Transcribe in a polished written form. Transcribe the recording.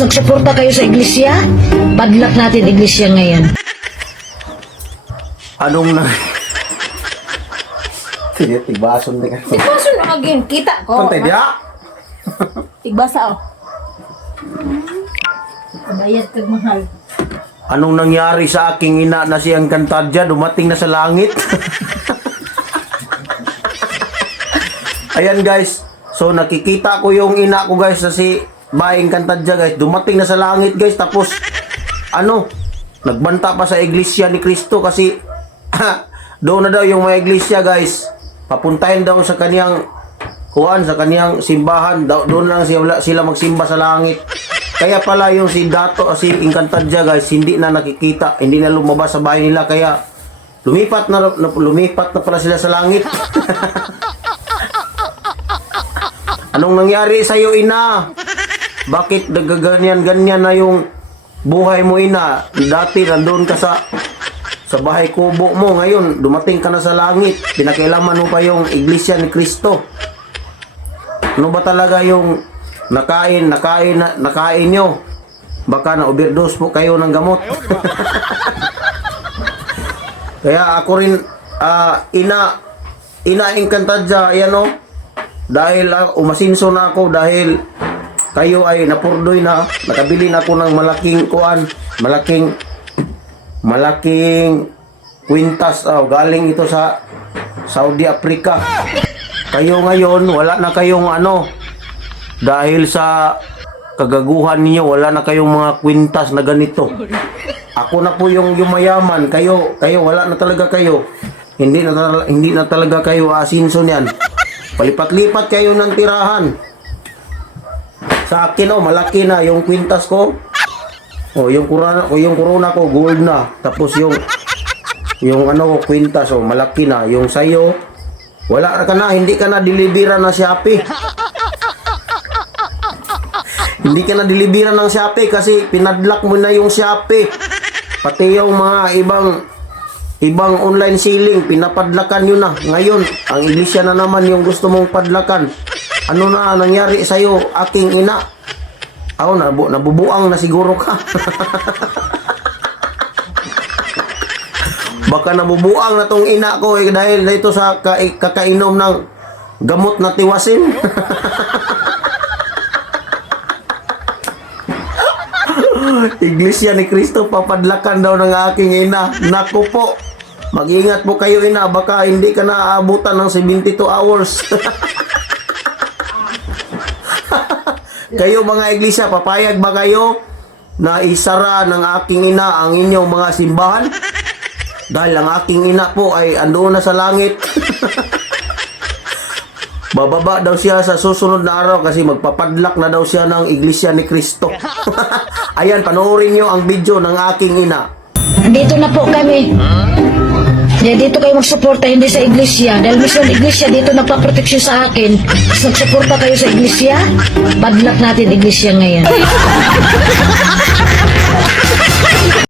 Nagsuporta kayo sa iglesia? Padlak natin iglesia ngayon. Anong na... Sige, tigbason din. Tigbaso na again. Kita ko. Kontay dia? Tigbasa, oh. Kabayad kag mahal. Anong nangyari sa aking ina na siyang Kantadja? Dumating na sa langit. Ayan guys. So nakikita ko yung ina ko guys na si Baing Kantadja guys. Dumating na sa langit guys. Tapos nagbanta pa sa iglesia ni Kristo kasi doon na daw yung mga iglesia guys. Papuntahin daw sa kaniyang sa kaniyang simbahan. Doon lang sila magsimba sa langit. Kaya pala yung si Encantadja guys, hindi na nakikita, hindi na lumabas sa bahay nila, kaya lumipat na pala sila sa langit. Anong nangyari sa iyo, ina? Bakit nagaganyan-ganyan na yung buhay mo, ina? Dati nandoon ka sa bahay kubo mo, ngayon dumating ka na sa langit, pinakailaman mo pa yung iglesia ni Kristo. Ano ba talaga yung nakain nyo? Baka na overdose po kayo ng gamot. Kaya ako rin ina Encantadja, ayan o, dahil umasinso na ako dahil kayo ay napurdoy na, nakabili na ako ng malaking kwintas, galing ito sa Saudi Africa. Kayo ngayon wala na kayong dahil sa kagaguhan niyo, wala na kayong mga kwintas na ganito. Ako na po yung mayaman, kayo wala na talaga kayo. Hindi na talaga kayo asinso niyan. Palipat-lipat kayo ng tirahan. Sa akin malaki na yung kwintas ko. Yung corona ko gold na. Tapos yung kwintas malaki na. Yung sayo wala ka na, hindi ka na delibera na Shopee. Hindi ka na delibera ng Shopee kasi pinadlock mo na yung Shopee. Pati yung mga ibang online selling, pinapadlakan nyo na. Ngayon, ang iglesia na naman yung gusto mong padlakan. Ano na nangyari sa'yo, aking ina? Nabubuang na siguro ka. Baka nabubuang na tong ina ko dahil dito sa kakainom ng gamot na tiwasin. Iglesia ni Kristo, papadlakan daw ng aking ina. Naku po, mag-ingat po kayo, ina, baka hindi ka na aabutan ng 72 hours. Kayo mga iglesia, papayag ba kayo na isara ng aking ina ang inyong mga simbahan? Dahil ang aking ina po ay andoon na sa langit. Bababa daw siya sa susunod na araw kasi magpapadlak na daw siya ng iglesia ni Kristo. Ayan, panoorin nyo ang video ng aking ina. Dito na po kami. Dito kayo magsuporta, hindi sa iglesia. Dahil mismo ang iglesia dito nagpaproteksyon sa akin. Mas nagsuporta kayo sa iglesia, padlak natin iglesia ngayon.